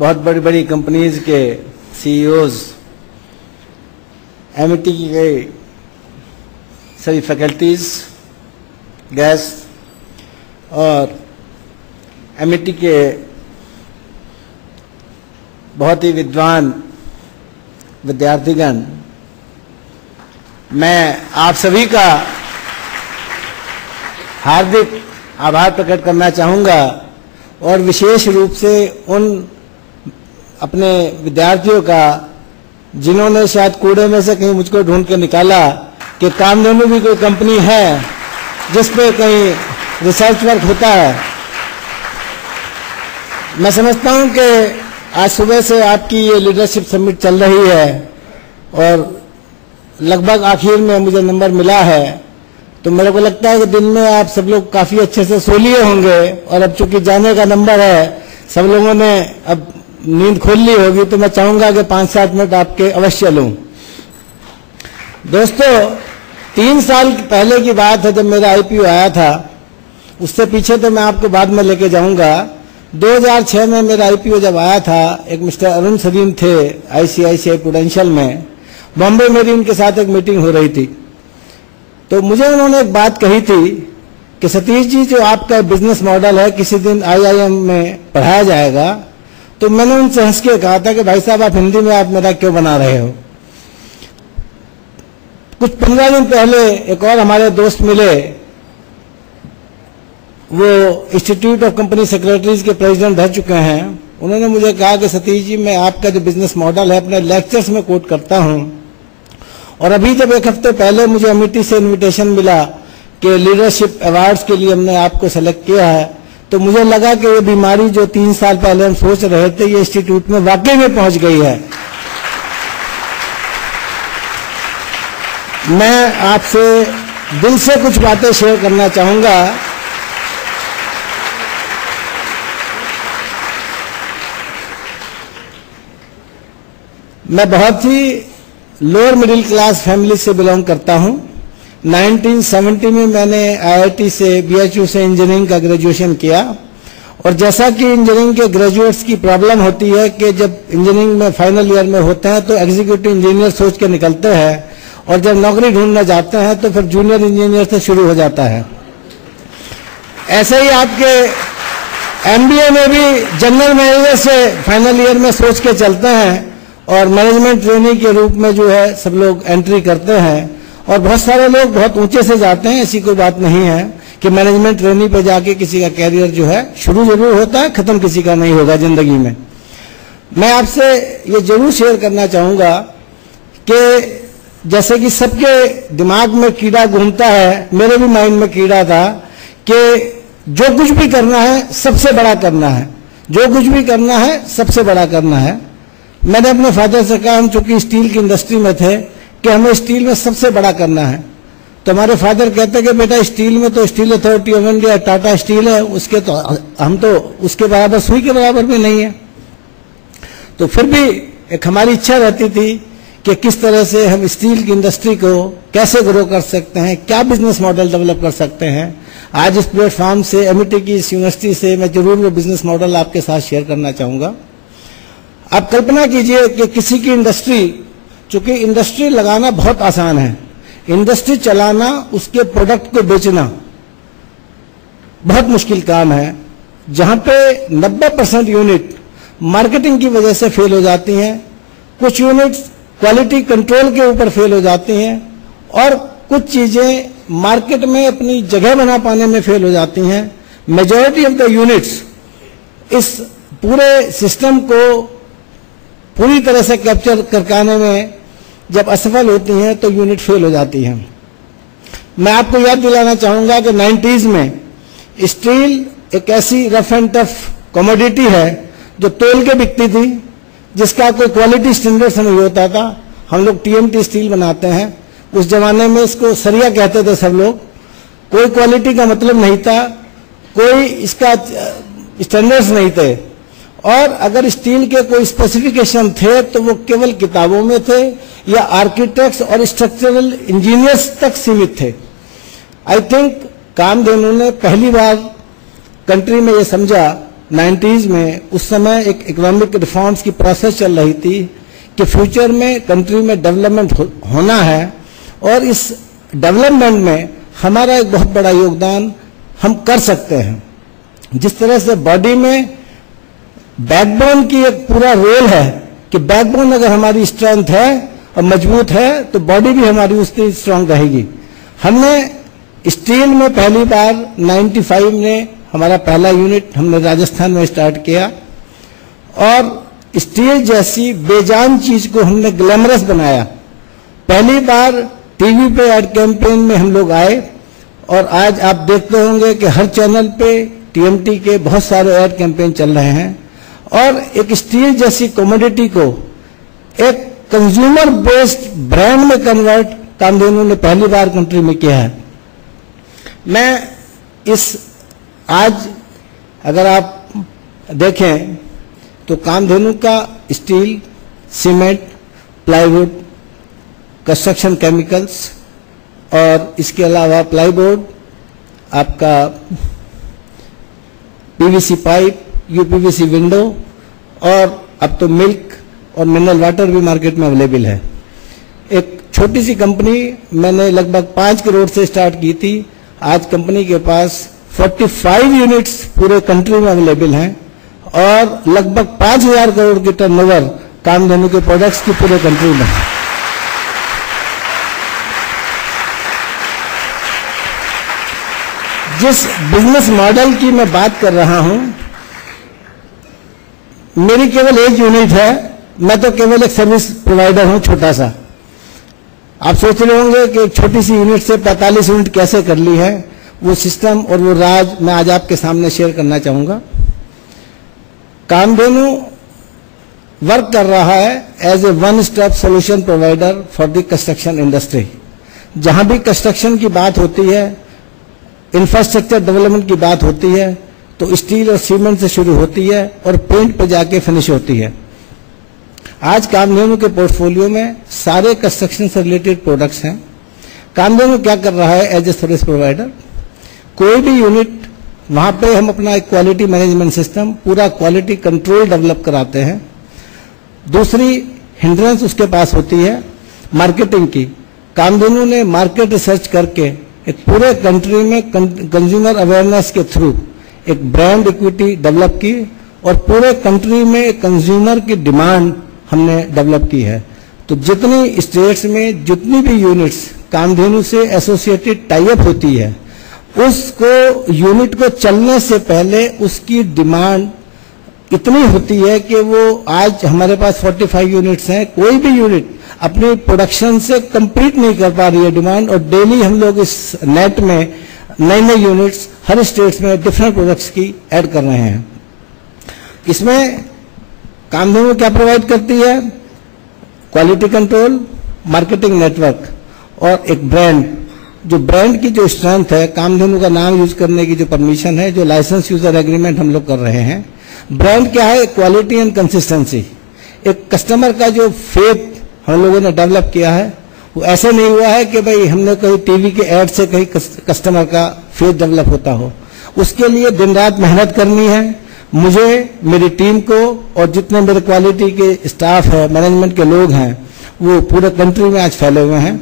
बहुत बड़ी बड़ी कंपनीज के सीईओज, एमईटी के सभी फैकल्टीज, गेस्ट और एमईटी के बहुत ही विद्वान विद्यार्थीगण, मैं आप सभी का हार्दिक आभार प्रकट करना चाहूँगा और विशेष रूप से उन अपने विद्यार्थियों का जिन्होंने शायद कूड़े में से कहीं मुझको ढूंढ के निकाला कि कामधेनु भी कोई कंपनी है जिस पे कहीं रिसर्च वर्क होता है। मैं समझता हूँ कि आज सुबह से आपकी ये लीडरशिप समिट चल रही है और लगभग आखिर में मुझे नंबर मिला है, तो मेरे को लगता है कि दिन में आप सब लोग काफी अच्छे से सो लिए होंगे और अब चूंकि जाने का नंबर है, सब लोगों ने अब नींद खोल ली होगी, तो मैं चाहूंगा कि 5-7 मिनट आपके अवश्य लूं। दोस्तों, 3 साल पहले की बात है जब मेरा आईपीओ आया था, उससे पीछे तो मैं आपको बाद में लेके जाऊंगा। 2006 में मेरा आईपीओ जब आया था, एक मिस्टर अरुण सलीम थे आईसीआईसीआई प्रूडेंशियल में, बॉम्बे मेरी उनके साथ एक मीटिंग हो रही थी, तो मुझे उन्होंने एक बात कही थी कि सतीश जी, जो आपका बिजनेस मॉडल है किसी दिन आईआईएम में पढ़ाया जाएगा। तो मैंने उनसे हंस के कहा था कि भाई साहब, आप हिंदी में आप मेरा क्यों बना रहे हो। कुछ 15 दिन पहले एक और हमारे दोस्त मिले, वो इंस्टीट्यूट ऑफ कंपनी सेक्रेटरीज के प्रेसिडेंट रह चुके हैं। उन्होंने मुझे कहा कि सतीश जी, मैं आपका जो बिजनेस मॉडल है अपने लेक्चर्स में कोट करता हूं, और अभी जब 1 हफ्ते पहले मुझे एमईटी से इनविटेशन मिला कि लीडरशिप अवार्ड्स के लिए हमने आपको सेलेक्ट किया है, तो मुझे लगा कि ये बीमारी जो 3 साल पहले हम सोच रहे थे, ये इंस्टीट्यूट में वाकई में पहुंच गई है। मैं आपसे दिल से कुछ बातें शेयर करना चाहूंगा। मैं बहुत ही लोअर मिडिल क्लास फैमिली से बिलोंग करता हूं। 1970 में मैंने आईआईटी से, बीएचयू से इंजीनियरिंग का ग्रेजुएशन किया, और जैसा कि इंजीनियरिंग के ग्रेजुएट्स की प्रॉब्लम होती है कि जब इंजीनियरिंग में फाइनल ईयर में होते हैं तो एग्जीक्यूटिव इंजीनियर सोच के निकलते हैं, और जब नौकरी ढूंढना जाते हैं तो फिर जूनियर इंजीनियर से शुरू हो जाता है। ऐसे ही आपके एमबीए में भी जनरल मैनेजर से फाइनल ईयर में सोच के चलते हैं और मैनेजमेंट ट्रेनिंग के रूप में जो है सब लोग एंट्री करते हैं, और बहुत सारे लोग बहुत ऊंचे से जाते हैं। ऐसी कोई बात नहीं है कि मैनेजमेंट ट्रेनिंग पे जाके किसी का कैरियर जो है शुरू जरूर होता है, खत्म किसी का नहीं होगा जिंदगी में। मैं आपसे ये जरूर शेयर करना चाहूंगा कि जैसे कि सबके दिमाग में कीड़ा घूमता है, मेरे भी माइंड में कीड़ा था कि जो कुछ भी करना है सबसे बड़ा करना है, जो कुछ भी करना है सबसे बड़ा करना है। मैंने अपने फादर से कहा, हम चूंकि स्टील की इंडस्ट्री में थे, कि हमें स्टील में सबसे बड़ा करना है। तो हमारे फादर कहते कि बेटा, स्टील में तो steel authority of India, Tata steel है, उसके तो हम तो उसके बराबर, सुई के बराबर भी नहीं है। तो फिर भी एक हमारी इच्छा रहती थी कि किस तरह से हम स्टील की इंडस्ट्री को कैसे ग्रो कर सकते हैं, क्या बिजनेस मॉडल डेवलप कर सकते हैं। आज इस प्लेटफॉर्म से, एमईटी की इस यूनिवर्सिटी से मैं जरूर वो बिजनेस मॉडल आपके साथ शेयर करना चाहूंगा। आप कल्पना कीजिए कि किसी की इंडस्ट्री, चूंकि इंडस्ट्री लगाना बहुत आसान है, इंडस्ट्री चलाना, उसके प्रोडक्ट को बेचना बहुत मुश्किल काम है, जहां पे 90% यूनिट मार्केटिंग की वजह से फेल हो जाती हैं, कुछ यूनिट्स क्वालिटी कंट्रोल के ऊपर फेल हो जाती हैं, और कुछ चीजें मार्केट में अपनी जगह बना पाने में फेल हो जाती हैं। मेजॉरिटी ऑफ द यूनिट्स इस पूरे सिस्टम को पूरी तरह से कैप्चर करने में जब असफल होती हैं तो यूनिट फेल हो जाती हैं। मैं आपको याद दिलाना चाहूंगा कि 90s में स्टील एक ऐसी रफ एंड टफ कमोडिटी है जो तोल के बिकती थी, जिसका कोई क्वालिटी स्टैंडर्ड नहीं होता था। हम लोग टीएमटी स्टील बनाते हैं, उस जमाने में इसको सरिया कहते थे सब लोग। कोई क्वालिटी का मतलब नहीं था, कोई इसका स्टैंडर्ड्स नहीं थे, और अगर स्टील के कोई स्पेसिफिकेशन थे तो वो केवल किताबों में थे या आर्किटेक्ट्स और स्ट्रक्चरल इंजीनियर्स तक सीमित थे। आई थिंक कामधेनु ने पहली बार कंट्री में ये समझा 90s में, उस समय एक इकोनॉमिक रिफॉर्म्स की प्रोसेस चल रही थी कि फ्यूचर में कंट्री में डेवलपमेंट होना है और इस डेवलपमेंट में हमारा एक बहुत बड़ा योगदान हम कर सकते हैं। जिस तरह से बॉडी में बैकबोन की एक पूरा रोल है कि बैकबोन अगर हमारी स्ट्रेंथ है और मजबूत है तो बॉडी भी हमारी उतनी स्ट्रांग रहेगी। हमने स्टील में पहली बार 95 में हमारा पहला यूनिट हमने राजस्थान में स्टार्ट किया और स्टील जैसी बेजान चीज को हमने ग्लैमरस बनाया। पहली बार टीवी पे एड कैंपेन में हम लोग आए और आज आप देखते होंगे कि हर चैनल पे टीएमटी के बहुत सारे एड कैंपेन चल रहे हैं और एक स्टील जैसी कमोडिटी को एक कंज्यूमर बेस्ड ब्रांड में कन्वर्ट कामधेनु ने पहली बार कंट्री में किया है। मैं इस आज अगर आप देखें तो कामधेनु का steel, cement, plywood, construction chemicals और इसके अलावा प्लाईबोर्ड, आपका पीवीसी पाइप, यूपीवीसी विंडो और अब तो मिल्क और मिनरल वाटर भी मार्केट में अवेलेबल है। एक छोटी सी कंपनी मैंने लगभग 5 करोड़ से स्टार्ट की थी। आज कंपनी के पास 45 यूनिट्स पूरे कंट्री में अवेलेबल हैं और लगभग 5000 करोड़ की टर्नओवर कामधेनु के प्रोडक्ट्स की पूरे कंट्री में है। जिस बिजनेस मॉडल की मैं बात कर रहा हूं, मेरी केवल एक यूनिट है, मैं तो केवल एक सर्विस प्रोवाइडर हूं छोटा सा। आप सोच रहे होंगे कि एक छोटी सी यूनिट से 45 यूनिट कैसे कर ली है। वो सिस्टम और वो राज मैं आज आपके सामने शेयर करना चाहूंगा। कामधेनु वर्क कर रहा है as a one stop solution provider for the construction industry. जहां भी कंस्ट्रक्शन की बात होती है, इंफ्रास्ट्रक्चर डेवलपमेंट की बात होती है, तो स्टील और सीमेंट से शुरू होती है और पेंट पे जाके फिनिश होती है। आज कामधेनु के पोर्टफोलियो में सारे कंस्ट्रक्शन से रिलेटेड प्रोडक्ट्स हैं। कामधेनु क्या कर रहा है एज ए सर्विस प्रोवाइडर, कोई भी यूनिट वहां पे हम अपना एक क्वालिटी मैनेजमेंट सिस्टम, पूरा क्वालिटी कंट्रोल डेवलप कराते हैं। दूसरी हिंड्रेंस उसके पास होती है मार्केटिंग की। कामधेनु ने मार्केट रिसर्च करके एक पूरे कंट्री में कंज्यूमर अवेयरनेस के थ्रू एक ब्रांड इक्विटी डेवलप की और पूरे कंट्री में कंज्यूमर की डिमांड हमने डेवलप की है। तो जितनी स्टेट्स में जितनी भी यूनिट्स कामधेनु से एसोसिएटेड टाई अप होती है, उसको यूनिट को चलने से पहले उसकी डिमांड इतनी होती है कि वो आज हमारे पास 45 यूनिट्स हैं, कोई भी यूनिट अपनी प्रोडक्शन से कंप्लीट नहीं कर पा रही है डिमांड, और डेली हम लोग इस नेट में नए नए यूनिट्स हर स्टेट्स में डिफरेंट प्रोडक्ट्स की ऐड कर रहे हैं। इसमें कामधेनु क्या प्रोवाइड करती है? क्वालिटी कंट्रोल, मार्केटिंग नेटवर्क और एक ब्रांड। जो ब्रांड की जो स्ट्रेंथ है, कामधेनु का नाम यूज करने की जो परमिशन है, जो लाइसेंस यूजर एग्रीमेंट हम लोग कर रहे हैं। ब्रांड क्या है? Quality and consistency. एक कस्टमर का जो फेथ हम लोगों ने डेवलप किया है, वो ऐसे नहीं हुआ है कि भाई हमने कहीं टीवी के ऐड से कहीं कस्टमर का फेथ डेवलप होता हो। उसके लिए दिन रात मेहनत करनी है मुझे, मेरी टीम को, और जितने मेरे क्वालिटी के स्टाफ है, मैनेजमेंट के लोग हैं, वो पूरे कंट्री में आज फैले हुए हैं।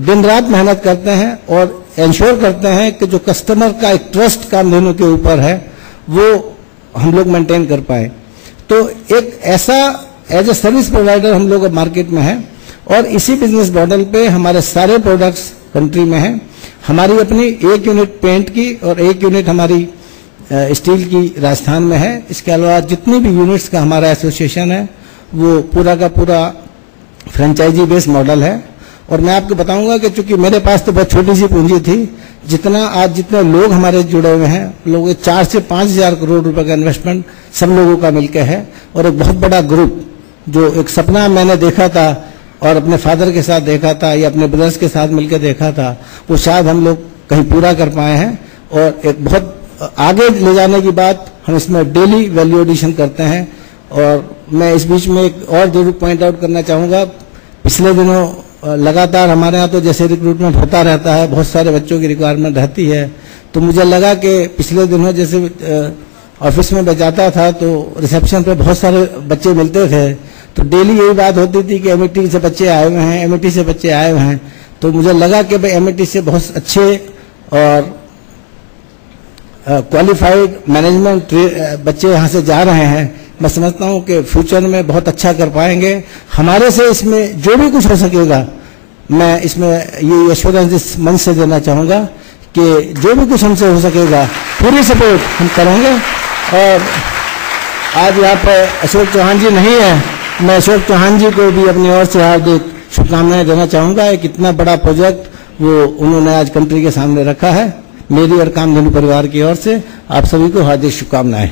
दिन रात मेहनत करते हैं और इंश्योर करते हैं कि जो कस्टमर का एक ट्रस्ट कामधेनु के ऊपर है वो हम लोग मेंटेन कर पाए। तो एक ऐसा एज ए सर्विस प्रोवाइडर हम लोग मार्केट में है और इसी बिजनेस मॉडल पे हमारे सारे प्रोडक्ट्स कंट्री में हैं। हमारी अपनी एक यूनिट पेंट की और एक यूनिट हमारी स्टील की राजस्थान में है। इसके अलावा जितनी भी यूनिट्स का हमारा एसोसिएशन है वो पूरा का पूरा फ्रेंचाइजी बेस्ड मॉडल है। और मैं आपको बताऊंगा कि चूंकि मेरे पास तो बहुत छोटी सी पूंजी थी, जितना आज जितने लोग हमारे जुड़े हुए हैं, लोग 4 से 5,000 करोड़ रुपए का इन्वेस्टमेंट सब लोगों का मिलकर है। और एक बहुत बड़ा ग्रुप, जो एक सपना मैंने देखा था और अपने फादर के साथ देखा था या अपने ब्रदर्स के साथ मिलकर देखा था, वो शायद हम लोग कहीं पूरा कर पाए हैं। और एक बहुत आगे ले जाने की बात हम इसमें डेली वैल्यू एडिशन करते हैं। और मैं इस बीच में एक और जरूर पॉइंट आउट करना चाहूंगा, पिछले दिनों लगातार हमारे यहाँ तो जैसे रिक्रूटमेंट होता रहता है, बहुत सारे बच्चों की रिक्वायरमेंट रहती है, तो मुझे लगा कि पिछले दिनों जैसे ऑफिस में मैं जाता था तो रिसेप्शन पे बहुत सारे बच्चे मिलते थे, तो डेली यही बात होती थी कि एमईटी से बच्चे आए हुए हैं, एमईटी से बच्चे आए हुए हैं। तो मुझे लगा कि भाई एमईटी से बहुत अच्छे और क्वालिफाइड मैनेजमेंट बच्चे यहाँ से जा रहे हैं। मैं समझता हूँ कि फ्यूचर में बहुत अच्छा कर पाएंगे। हमारे से इसमें जो भी कुछ हो सकेगा, मैं इसमें ये एश्योरेंस इस मंच से देना चाहूँगा कि जो भी कुछ हमसे हो सकेगा पूरी सपोर्ट हम करेंगे। और आज यहाँ पर अशोक चौहान जी नहीं है, मैं अशोक चौहान जी को भी अपनी ओर से हार्दिक शुभकामनाएं देना चाहूँगा। एक इतना बड़ा प्रोजेक्ट वो उन्होंने आज कंट्री के सामने रखा है। मेरी और कामधेनु परिवार की ओर से आप सभी को हार्दिक शुभकामनाएं।